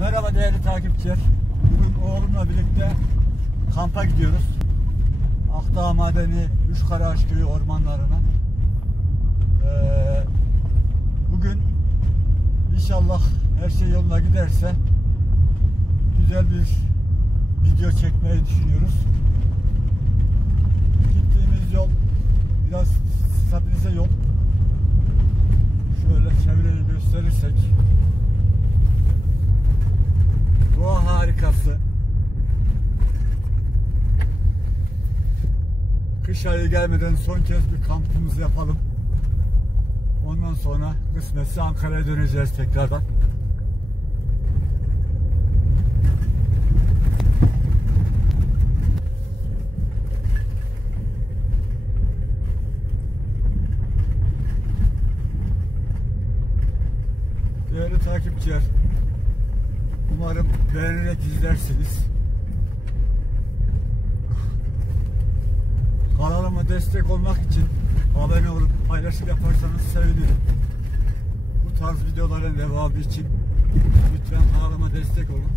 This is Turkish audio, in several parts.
Merhaba değerli takipçiler. Bugün oğlumla birlikte kampa gidiyoruz. Akdağ Madeni, Üçkaraağaç Köyü ormanlarına. Bugün inşallah her şey yoluna giderse güzel bir video çekmeyi düşünüyoruz. Gittiğimiz yol biraz stabilize yol. Şöyle çevreyi gösterirsek, doğa harikası. Kış ayı gelmeden son kez bir kampımızı yapalım. Ondan sonra kısmetse Ankara'ya döneceğiz tekrardan. Değerli takipçiler, umarım beğenerek izlersiniz. Kanalıma destek olmak için abone olup paylaşım yaparsanız sevinirim. Bu tarz videoların devamı için lütfen kanalıma destek olun.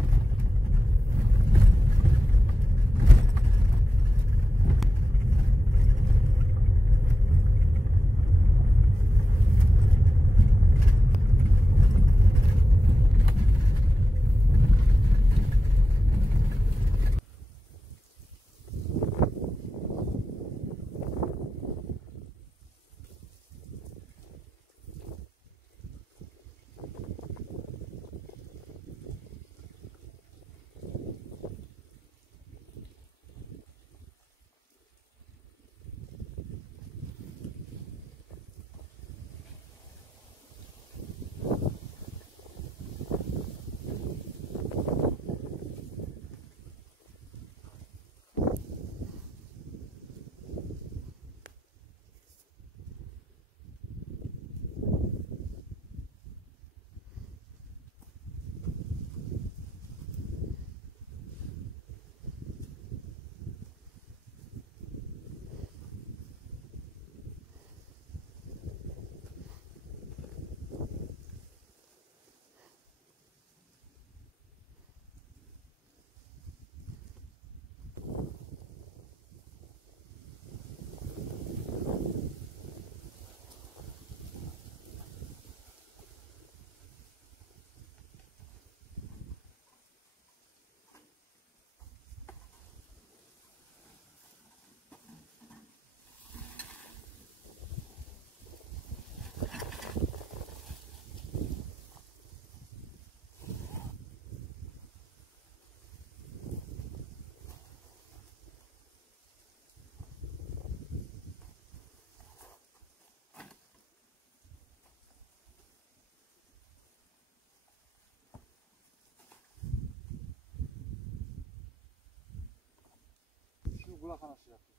Kulak anası yaptı.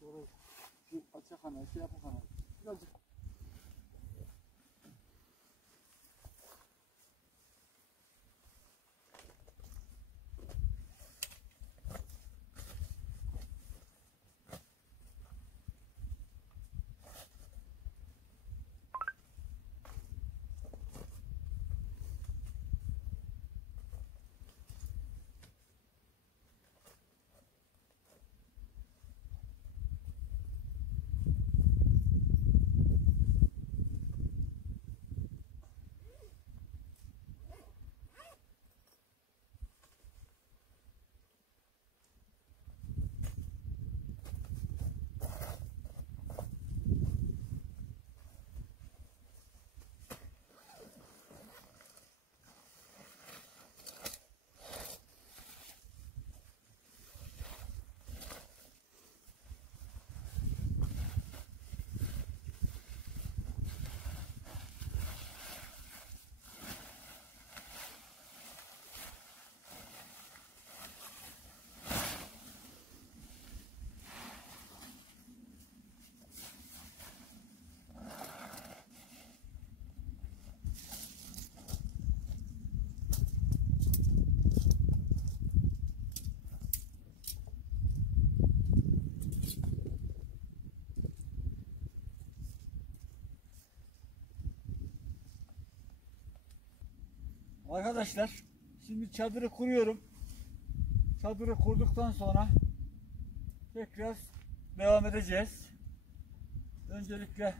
Sonra şu açacak ana, şey yapacak ana. Birazcık. Arkadaşlar şimdi çadırı kuruyorum. Çadırı kurduktan sonra tekrar devam edeceğiz. Öncelikle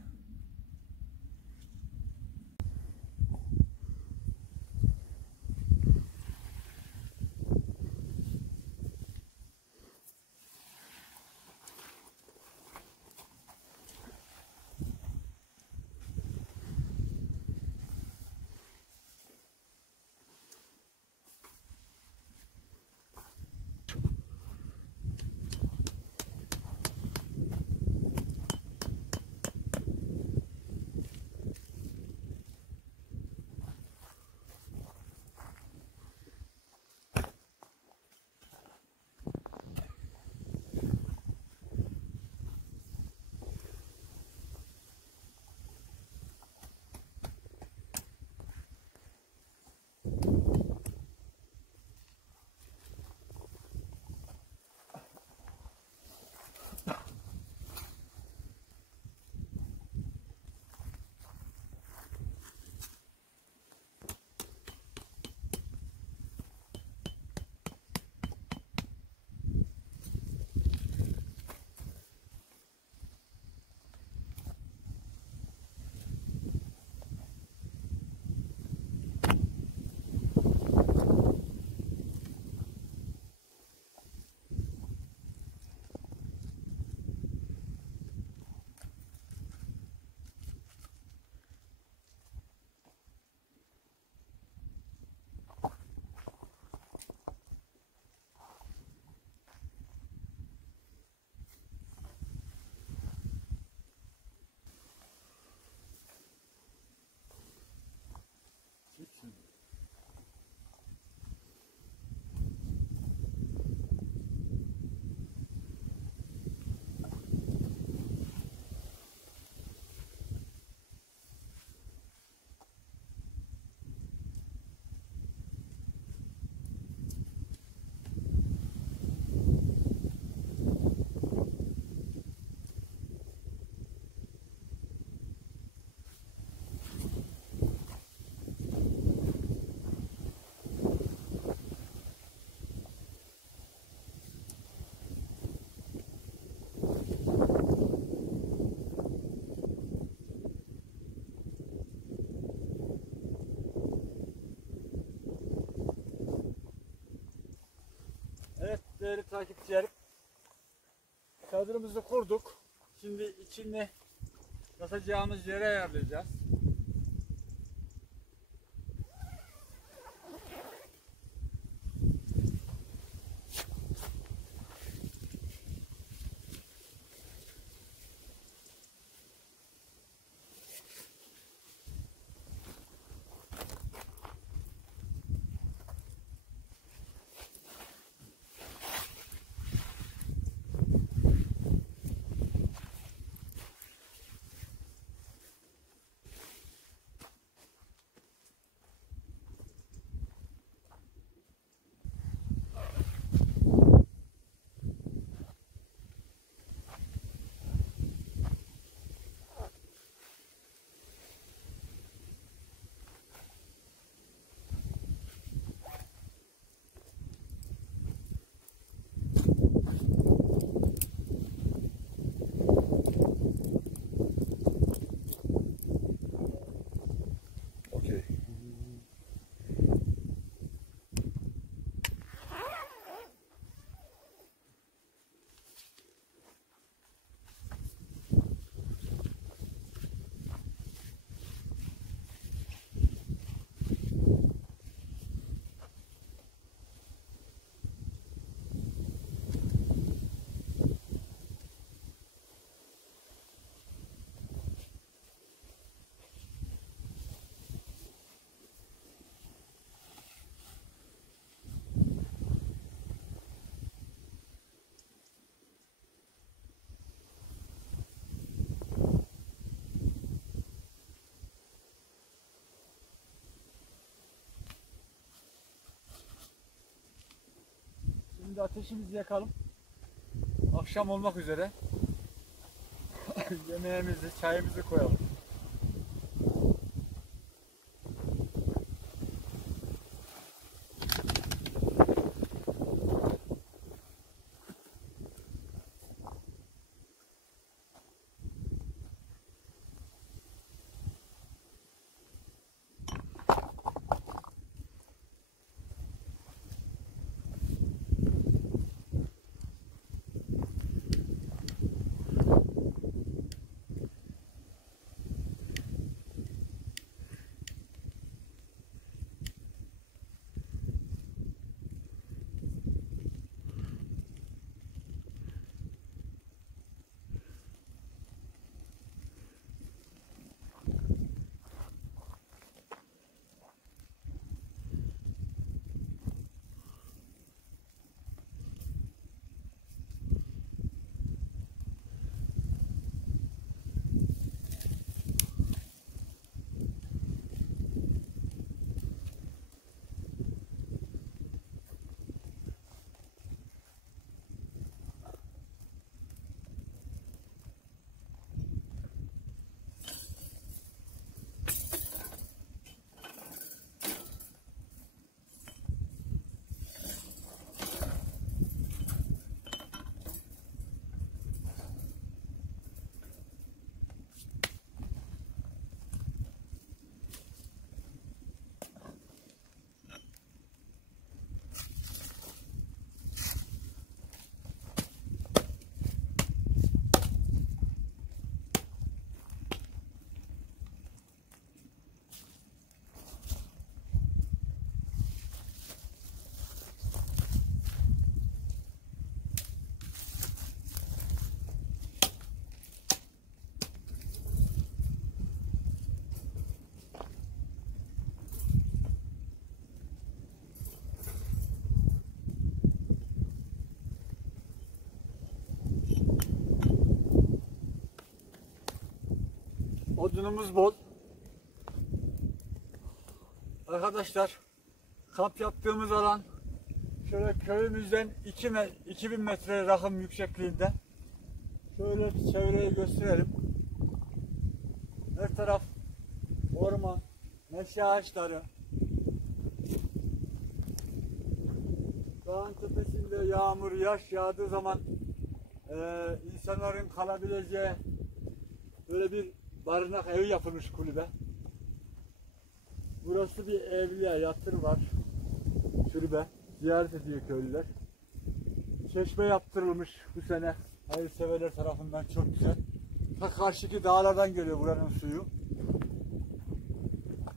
evet değerli takipçilerim, çadırımızı kurduk. Şimdi içini yatacağımız yere ayarlayacağız. Şimdi ateşimizi yakalım. Akşam olmak üzere. Yemeğimizi, çayımızı koyalım. Odunumuz bol. Arkadaşlar, kamp yaptığımız alan şöyle köyümüzden 2000 metre rakım yüksekliğinde. Şöyle bir çevreyi gösterelim. Her taraf orman, meşe ağaçları. Dağın tepesinde yağmur, yağış yağdığı zaman insanların kalabileceği böyle bir barınak evi yapılmış kulübe. Burası bir evliya, yatır var. Türbe. Ziyaret ediyor köylüler. Çeşme yaptırılmış bu sene. Hayırseverler tarafından çok güzel. Ta karşıki dağlardan geliyor buranın suyu.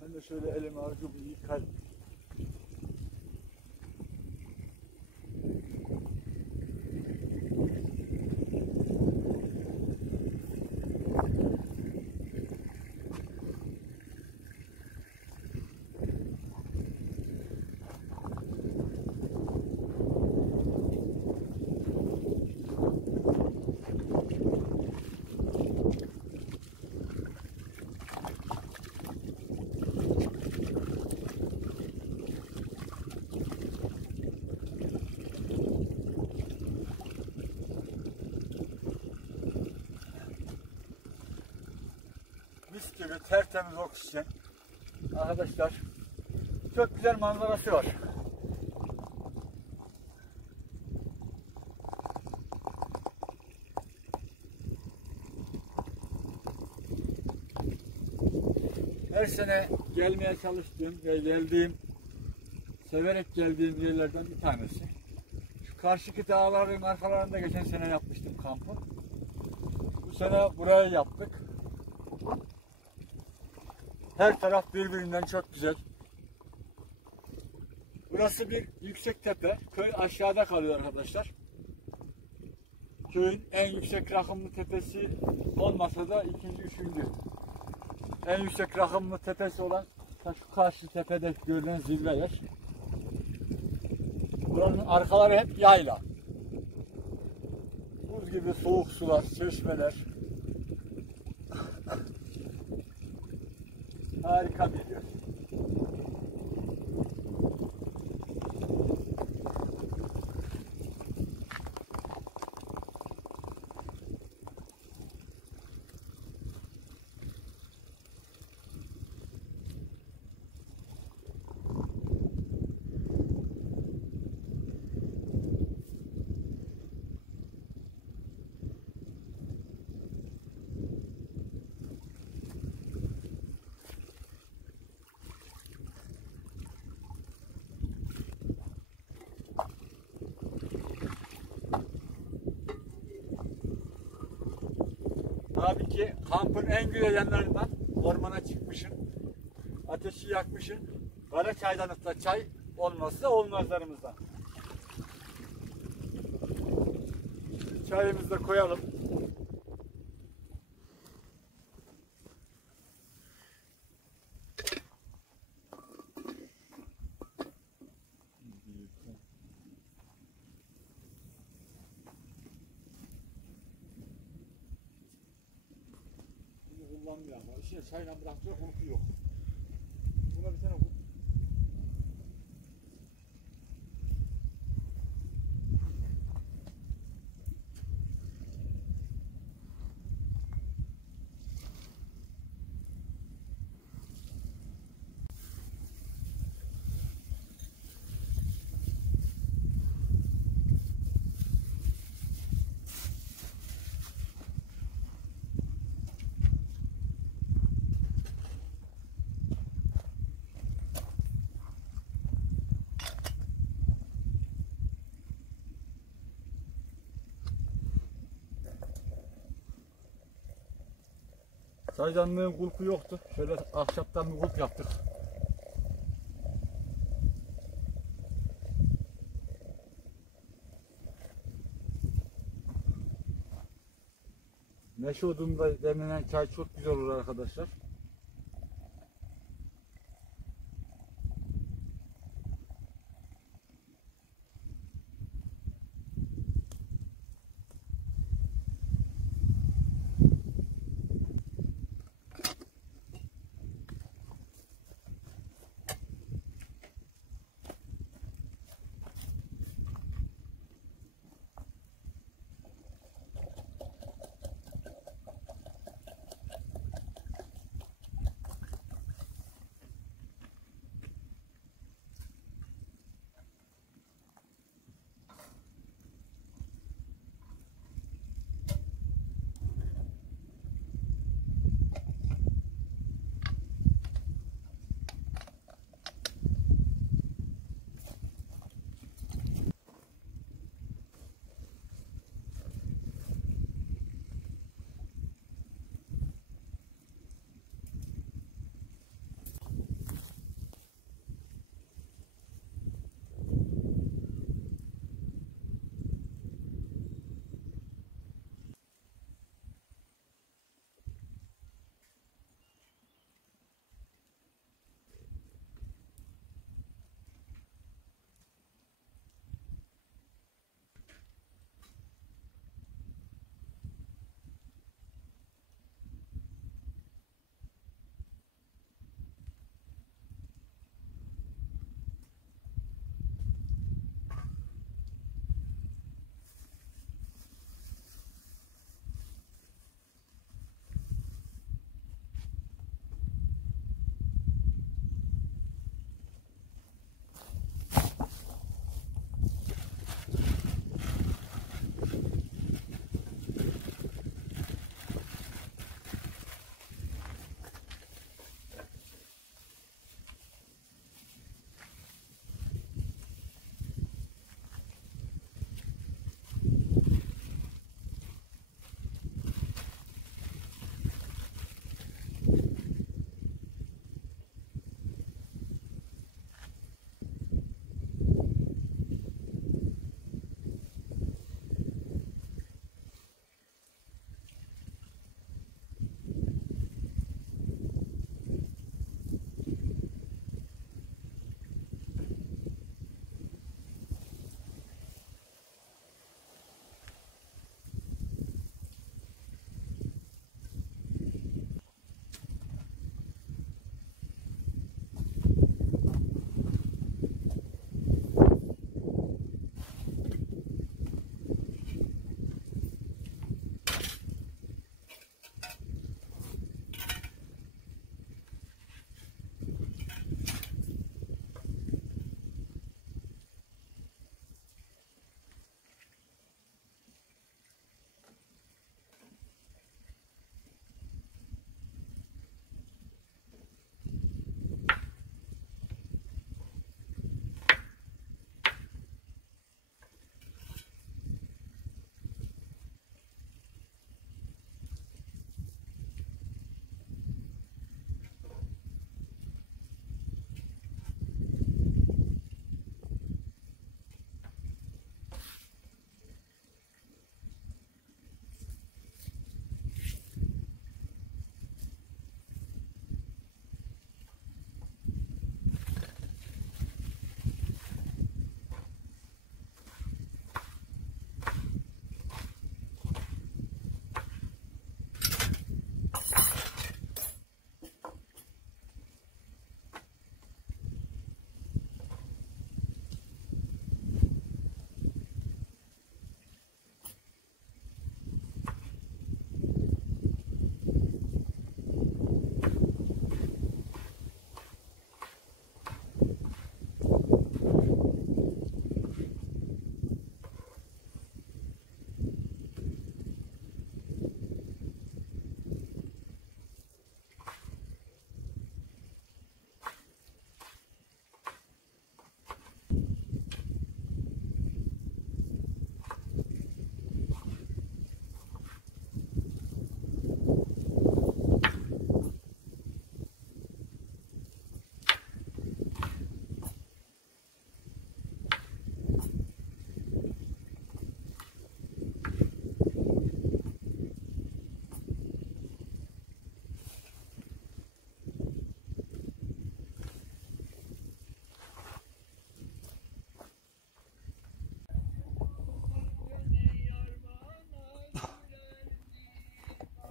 Ben de şöyle elimi avucumu yıkayım. Mis gibi tertemiz oksijen. Arkadaşlar, çok güzel manzarası var. Her sene gelmeye çalıştığım ve severek geldiğim yerlerden bir tanesi. Şu karşıki dağların arkalarında geçen sene yapmıştım kampı. Bu sene buraya yaptık. Her taraf birbirinden çok güzel. Burası bir yüksek tepe. Köy aşağıda kalıyor arkadaşlar. Köyün en yüksek rakımlı tepesi olmasa da ikinci, üçüncü. En yüksek rakımlı tepesi olan şu karşı tepede görülen zirve yer. Buranın arkaları hep yayla. Buz gibi soğuk sular, çeşmeler. Harika bir yer. Tabii ki kampın en güzel yanlarından ormana çıkmışsın, ateşi yakmışsın, kara çaydanlıkta çay olmazsa olmazlarımızdan. Çayımızı da koyalım. Kullanmıyor ama içine çayla bırakacak uyku yok. Buna bir tane çaydanlığın kulpu yoktu. Şöyle ahşaptan bir kulp yaptık. Meşe odununda demlenen çay çok güzel olur arkadaşlar.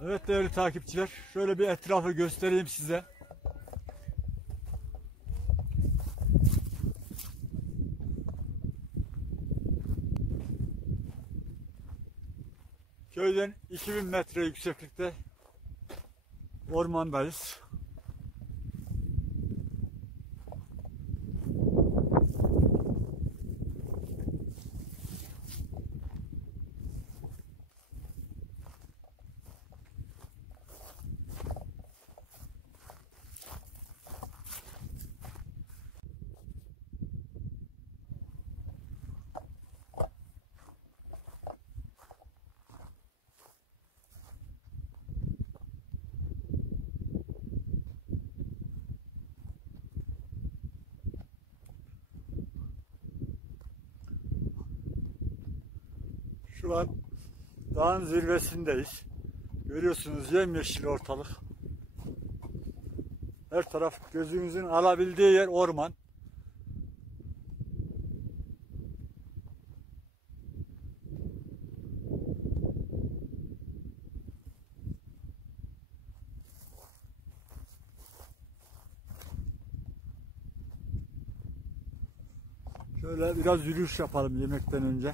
Evet değerli takipçiler, şöyle bir etrafı göstereyim size. Köyden 2000 metre yükseklikte ormandayız. Şu an dağın zirvesindeyiz. Görüyorsunuz yemyeşil ortalık. Her taraf gözünüzün alabildiği yer orman. Şöyle biraz yürüyüş yapalım yemekten önce.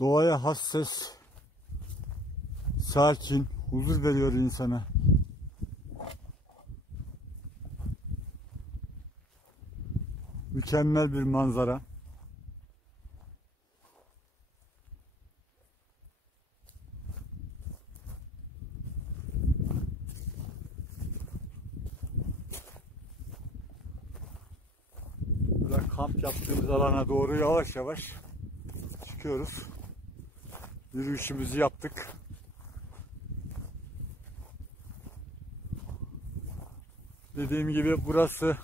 Doğaya has ses, sakin, huzur veriyor insana. Mükemmel bir manzara. Böyle kamp yaptığımız alana doğru yavaş yavaş çıkıyoruz. Yürüyüşümüzü yaptık. Dediğim gibi burası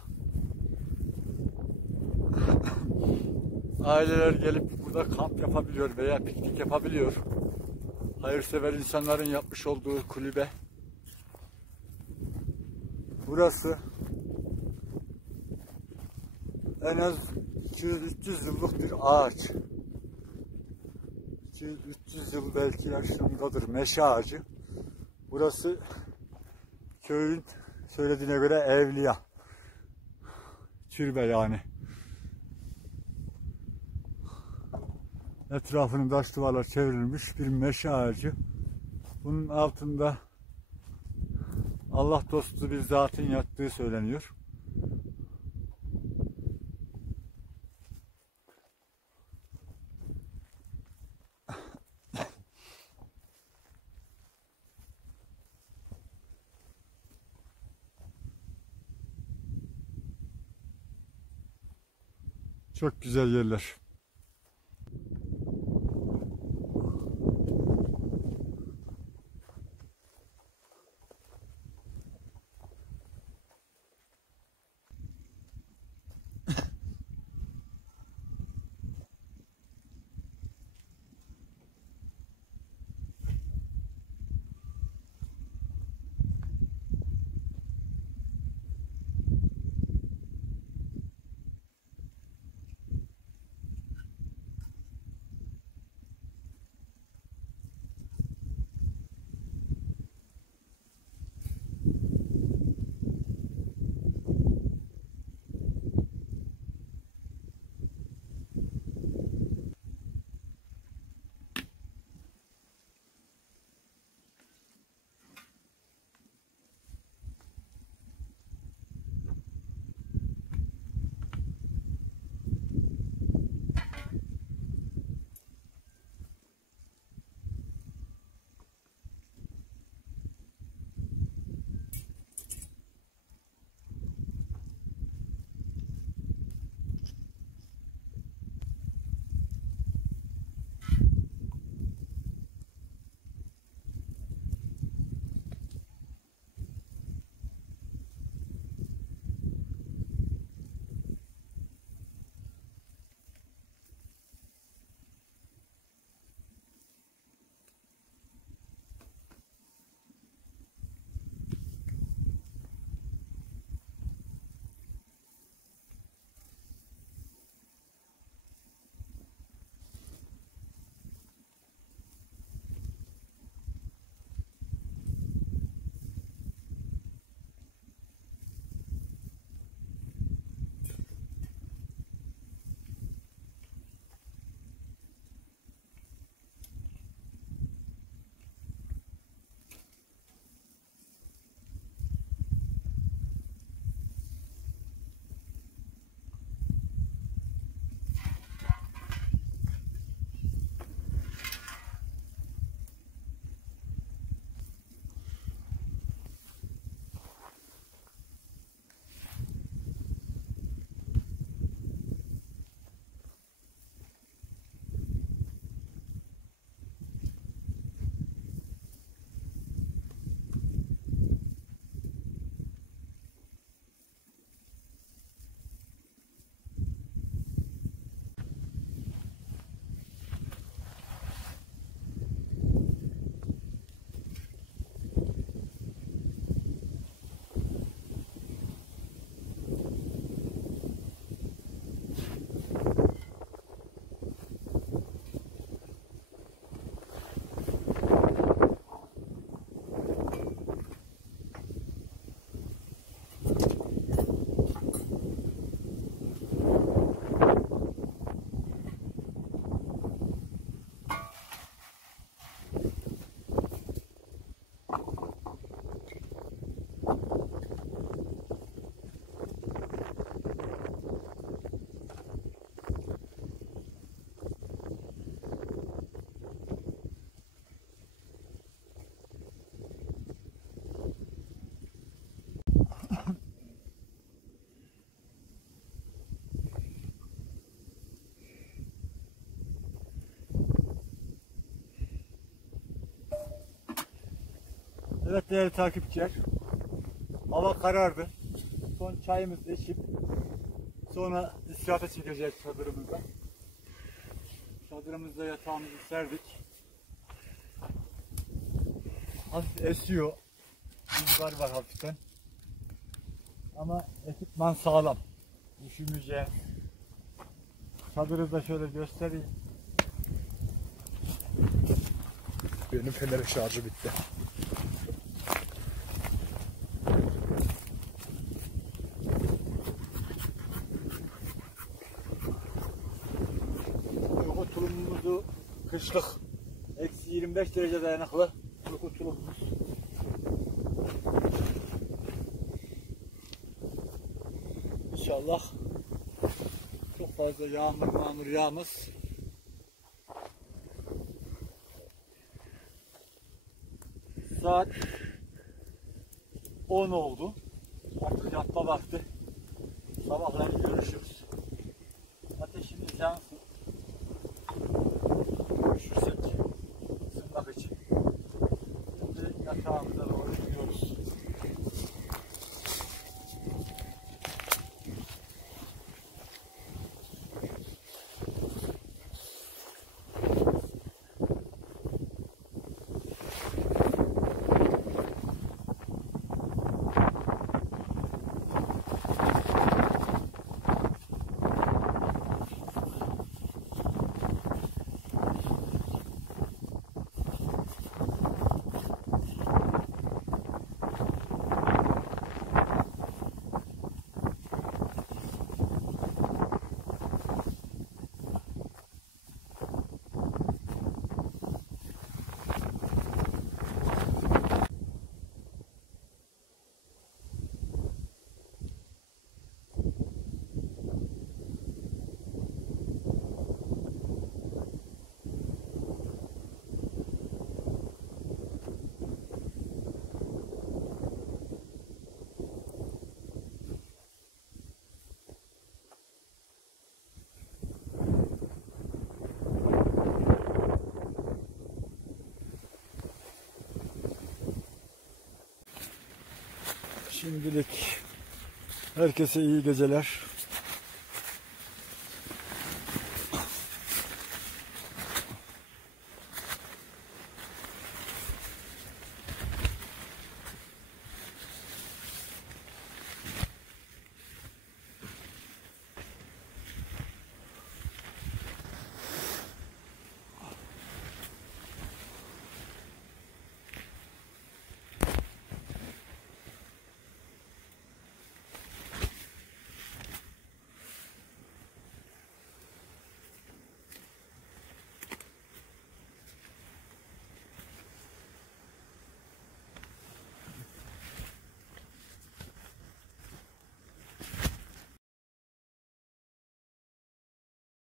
aileler gelip burada kamp yapabiliyor veya piknik yapabiliyor. Hayırsever insanların yapmış olduğu kulübe. Burası en az 200-300 yıllık bir ağaç. 200-300 yıl belki yaşındadır, meşe ağacı. Burası köyün söylediğine göre evliya. Türbe yani. Etrafını taş duvarlar çevrilmiş bir meşe ağacı. Bunun altında Allah dostu bir zatın yattığı söyleniyor. Çok güzel yerler. Evet değerli takipçiler, hava karardı. Son çayımızı içip sonra istirahate çekeceğiz çadırımızda. Çadırımızda yatağımızı serdik. Hafif esiyor, rüzgar var hafiften. Ama ekipman sağlam, üşümeyeceğiz. Çadırı da şöyle göstereyim. Benim fenerin şarjı bitti. Tulumumuzu kışlık eksi 25 derece dayanıklı uyku tulumumuz. İnşallah çok fazla yağmur yağmaz. Saat 10 oldu. Artık yatma vakti. Sabahları görüşürüz. Ateşimiz yansın. Görüşürsek ısınmak için. Şimdi yatağımıza doğru gidiyoruz. Şimdilik herkese iyi geceler.